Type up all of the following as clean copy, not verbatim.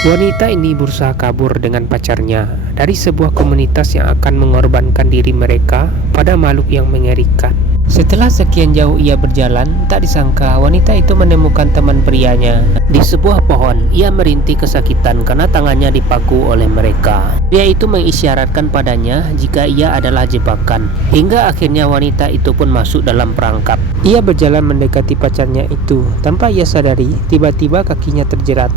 Wanita ini berusaha kabur dengan pacarnya dari sebuah komunitas yang akan mengorbankan diri mereka pada makhluk yang mengerikan. Setelah sekian jauh ia berjalan, tak disangka wanita itu menemukan teman prianya di sebuah pohon. Ia merintih kesakitan karena tangannya dipaku oleh mereka. Pria itu mengisyaratkan padanya jika ia adalah jebakan, hingga akhirnya wanita itu pun masuk dalam perangkap. Ia berjalan mendekati pacarnya itu. Tanpa ia sadari, tiba-tiba kakinya terjerat.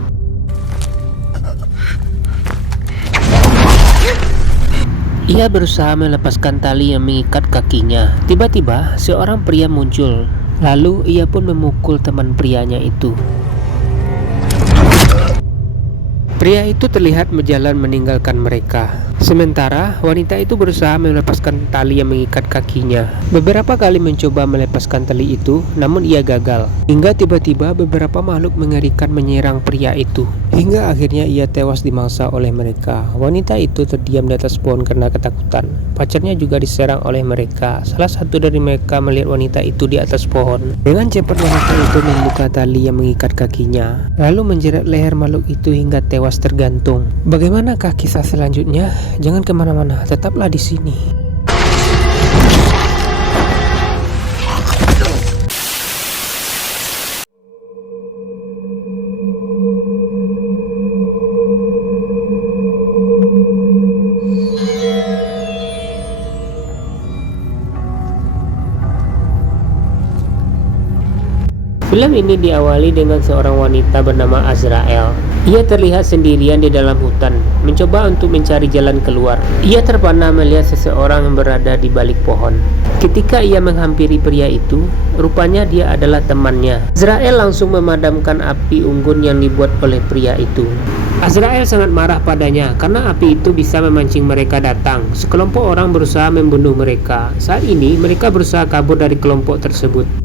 Ia berusaha melepaskan tali yang mengikat kakinya. Tiba-tiba seorang pria muncul. Lalu ia pun memukul teman prianya itu. Pria itu terlihat berjalan meninggalkan mereka. Sementara wanita itu berusaha melepaskan tali yang mengikat kakinya. Beberapa kali mencoba melepaskan tali itu, namun ia gagal. Hingga tiba-tiba beberapa makhluk mengerikan menyerang pria itu. Hingga akhirnya ia tewas dimangsa oleh mereka. Wanita itu terdiam di atas pohon karena ketakutan. Pacarnya juga diserang oleh mereka. Salah satu dari mereka melihat wanita itu di atas pohon. Dengan cepat wanita itu membuka tali yang mengikat kakinya, lalu menjerat leher makhluk itu hingga tewas tergantung. Bagaimanakah kisah selanjutnya? Jangan kemana-mana, tetaplah di sini. Film ini diawali dengan seorang wanita bernama Azrael. Ia terlihat sendirian di dalam hutan, mencoba untuk mencari jalan keluar. Ia terpana melihat seseorang yang berada di balik pohon. Ketika ia menghampiri pria itu, rupanya dia adalah temannya. Azrael langsung memadamkan api unggun yang dibuat oleh pria itu. Azrael sangat marah padanya karena api itu bisa memancing mereka datang. Sekelompok orang berusaha membunuh mereka. Saat ini mereka berusaha kabur dari kelompok tersebut.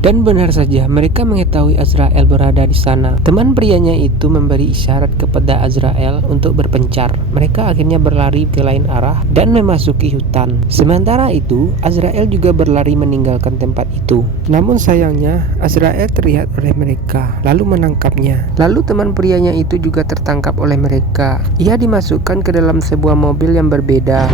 Dan benar saja, mereka mengetahui Azrael berada di sana. Teman prianya itu memberi isyarat kepada Azrael untuk berpencar. Mereka akhirnya berlari ke lain arah dan memasuki hutan. Sementara itu, Azrael juga berlari meninggalkan tempat itu. Namun sayangnya, Azrael terlihat oleh mereka, lalu menangkapnya. Lalu teman prianya itu juga tertangkap oleh mereka. Ia dimasukkan ke dalam sebuah mobil yang berbeda.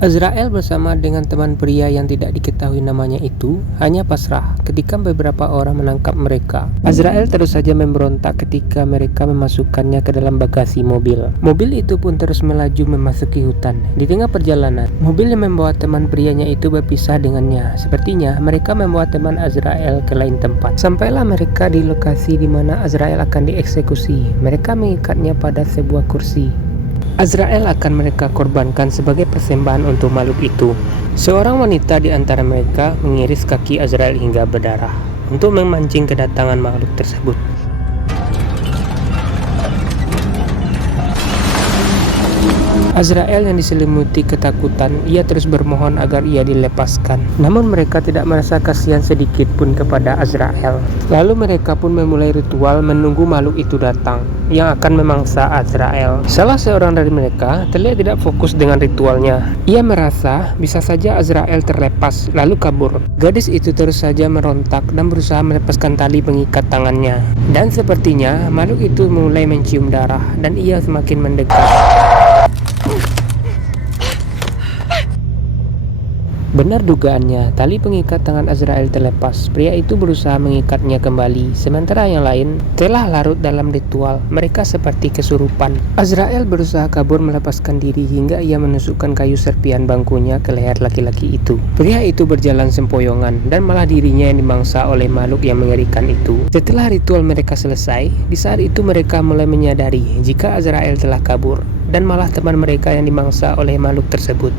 Azrael bersama dengan teman pria yang tidak diketahui namanya itu hanya pasrah ketika beberapa orang menangkap mereka. Azrael terus saja memberontak ketika mereka memasukkannya ke dalam bagasi mobil. Mobil itu pun terus melaju memasuki hutan. Di tengah perjalanan, mobil yang membawa teman prianya itu berpisah dengannya. Sepertinya mereka membawa teman Azrael ke lain tempat. Sampailah mereka di lokasi di mana Azrael akan dieksekusi. Mereka mengikatnya pada sebuah kursi. Azrael akan mereka korbankan sebagai persembahan untuk makhluk itu. Seorang wanita di antara mereka mengiris kaki Azrael hingga berdarah untuk memancing kedatangan makhluk tersebut. Azrael yang diselimuti ketakutan, ia terus bermohon agar ia dilepaskan. Namun mereka tidak merasa kasihan sedikit pun kepada Azrael. Lalu mereka pun memulai ritual menunggu makhluk itu datang yang akan memangsa Azrael. Salah seorang dari mereka terlihat tidak fokus dengan ritualnya. Ia merasa bisa saja Azrael terlepas lalu kabur. Gadis itu terus saja merontak dan berusaha melepaskan tali pengikat tangannya. Dan sepertinya makhluk itu mulai mencium darah dan ia semakin mendekat. Benar dugaannya, tali pengikat tangan Azrael terlepas. Pria itu berusaha mengikatnya kembali, sementara yang lain telah larut dalam ritual. Mereka seperti kesurupan. Azrael berusaha kabur melepaskan diri hingga ia menusukkan kayu serpian bangkunya ke leher laki-laki itu. Pria itu berjalan sempoyongan dan malah dirinya yang dimangsa oleh makhluk yang mengerikan itu. Setelah ritual mereka selesai, di saat itu mereka mulai menyadari jika Azrael telah kabur dan malah teman mereka yang dimangsa oleh makhluk tersebut.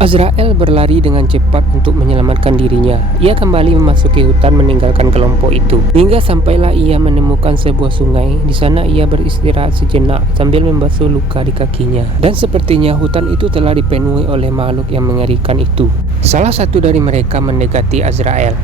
Azrael berlari dengan cepat untuk menyelamatkan dirinya. Ia kembali memasuki hutan meninggalkan kelompok itu. Hingga sampailah ia menemukan sebuah sungai. Di sana ia beristirahat sejenak sambil membasuh luka di kakinya. Dan sepertinya hutan itu telah dipenuhi oleh makhluk yang mengerikan itu. Salah satu dari mereka mendekati Azrael.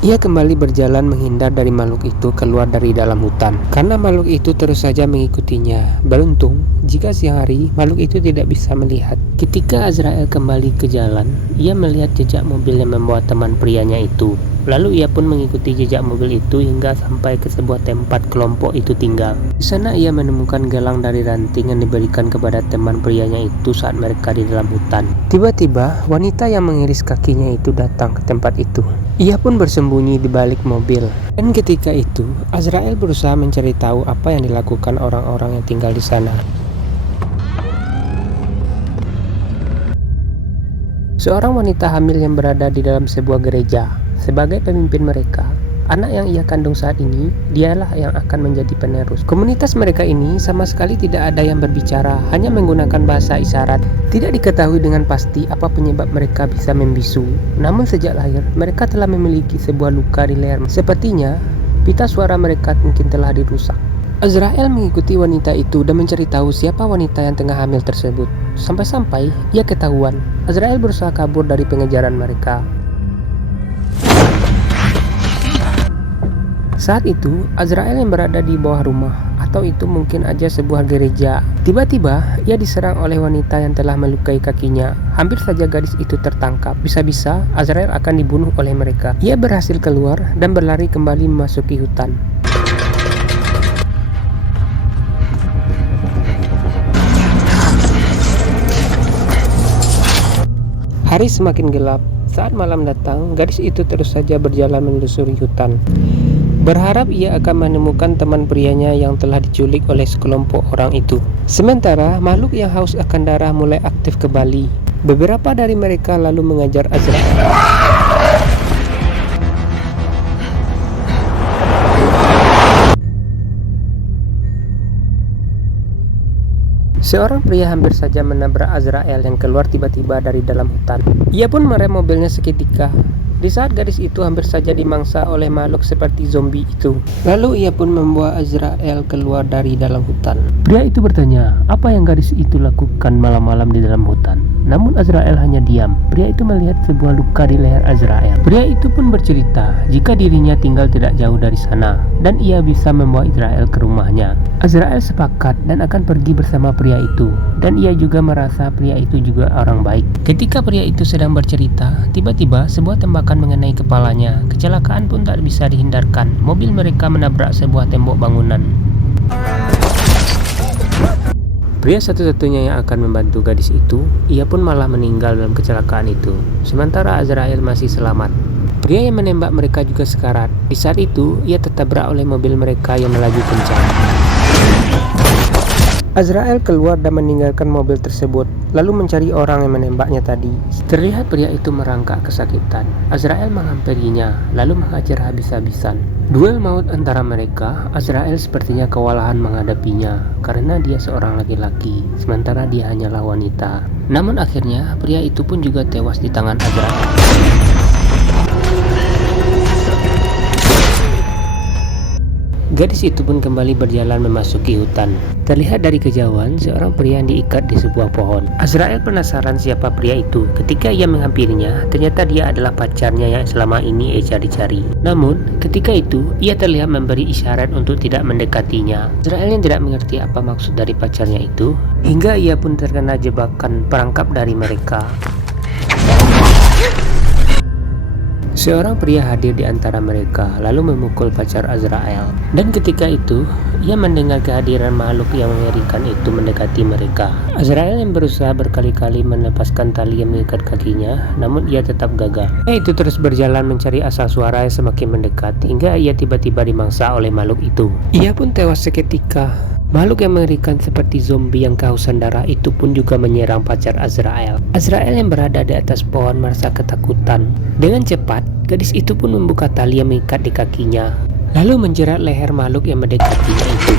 Ia kembali berjalan menghindar dari makhluk itu keluar dari dalam hutan. Karena makhluk itu terus saja mengikutinya. Beruntung, jika siang hari, makhluk itu tidak bisa melihat. Ketika Azrael kembali ke jalan, ia melihat jejak mobil yang membawa teman prianya itu. Lalu ia pun mengikuti jejak mobil itu hingga sampai ke sebuah tempat kelompok itu tinggal. Di sana ia menemukan gelang dari ranting yang diberikan kepada teman prianya itu saat mereka di dalam hutan. Tiba-tiba, wanita yang mengiris kakinya itu datang ke tempat itu. Ia pun bersembunyi di balik mobil. Dan ketika itu, Azrael berusaha mencari tahu apa yang dilakukan orang-orang yang tinggal di sana. Seorang wanita hamil yang berada di dalam sebuah gereja. Sebagai pemimpin mereka, anak yang ia kandung saat ini, dialah yang akan menjadi penerus. Komunitas mereka ini sama sekali tidak ada yang berbicara, hanya menggunakan bahasa isyarat. Tidak diketahui dengan pasti apa penyebab mereka bisa membisu. Namun sejak lahir, mereka telah memiliki sebuah luka di leher. Sepertinya, pita suara mereka mungkin telah dirusak. Azrael mengikuti wanita itu dan mencari tahu siapa wanita yang tengah hamil tersebut. Sampai-sampai ia ketahuan. Azrael berusaha kabur dari pengejaran mereka. Saat itu, Azrael yang berada di bawah rumah, atau itu mungkin aja sebuah gereja. Tiba-tiba, ia diserang oleh wanita yang telah melukai kakinya. Hampir saja gadis itu tertangkap. Bisa-bisa, Azrael akan dibunuh oleh mereka. Ia berhasil keluar dan berlari kembali memasuki hutan. Hari semakin gelap. Saat malam datang, gadis itu terus saja berjalan menelusuri hutan. Berharap ia akan menemukan teman prianya yang telah diculik oleh sekelompok orang itu. Sementara makhluk yang haus akan darah mulai aktif kembali. Beberapa dari mereka lalu mengajar Azrael. Seorang pria hampir saja menabrak Azrael yang keluar tiba-tiba dari dalam hutan. Ia pun merem mobilnya seketika. Di saat gadis itu hampir saja dimangsa oleh makhluk seperti zombie itu. Lalu ia pun membawa Azrael keluar dari dalam hutan. Pria itu bertanya, apa yang gadis itu lakukan malam-malam di dalam hutan? Namun Azrael hanya diam. Pria itu melihat sebuah luka di leher Azrael. Pria itu pun bercerita jika dirinya tinggal tidak jauh dari sana dan ia bisa membawa Azrael ke rumahnya. Azrael sepakat dan akan pergi bersama pria itu, dan ia juga merasa pria itu juga orang baik. Ketika pria itu sedang bercerita, tiba-tiba sebuah tembakan mengenai kepalanya. Kecelakaan pun tak bisa dihindarkan. Mobil mereka menabrak sebuah tembok bangunan. Pria satu-satunya yang akan membantu gadis itu, ia pun malah meninggal dalam kecelakaan itu. Sementara Azrael masih selamat. Pria yang menembak mereka juga sekarat. Di saat itu, ia tertabrak oleh mobil mereka yang melaju kencang. Azrael keluar dan meninggalkan mobil tersebut, lalu mencari orang yang menembaknya tadi. Terlihat pria itu merangkak kesakitan. Azrael menghampirinya, lalu menghajar habis-habisan. Duel maut antara mereka. Azrael sepertinya kewalahan menghadapinya, karena dia seorang laki-laki, sementara dia hanyalah wanita. Namun akhirnya, pria itu pun juga tewas di tangan Azrael. Gadis itu pun kembali berjalan memasuki hutan. Terlihat dari kejauhan seorang pria yang diikat di sebuah pohon. Azrael penasaran siapa pria itu. Ketika ia menghampirinya, ternyata dia adalah pacarnya yang selama ini ia cari-cari. Namun, ketika itu ia terlihat memberi isyarat untuk tidak mendekatinya. Azrael yang tidak mengerti apa maksud dari pacarnya itu, hingga ia pun terkena jebakan perangkap dari mereka. Seorang pria hadir di antara mereka, lalu memukul pacar Azrael. Dan ketika itu, ia mendengar kehadiran makhluk yang mengerikan itu mendekati mereka. Azrael yang berusaha berkali-kali melepaskan tali yang mengikat kakinya, namun ia tetap gagal. Ia itu terus berjalan mencari asal suara yang semakin mendekat, hingga ia tiba-tiba dimangsa oleh makhluk itu. Ia pun tewas seketika. Makhluk yang mengerikan seperti zombie yang kehausan darah itu pun juga menyerang pacar Azrael. Azrael yang berada di atas pohon merasa ketakutan. Dengan cepat, gadis itu pun membuka tali yang mengikat di kakinya, lalu menjerat leher makhluk yang mendekatinya itu.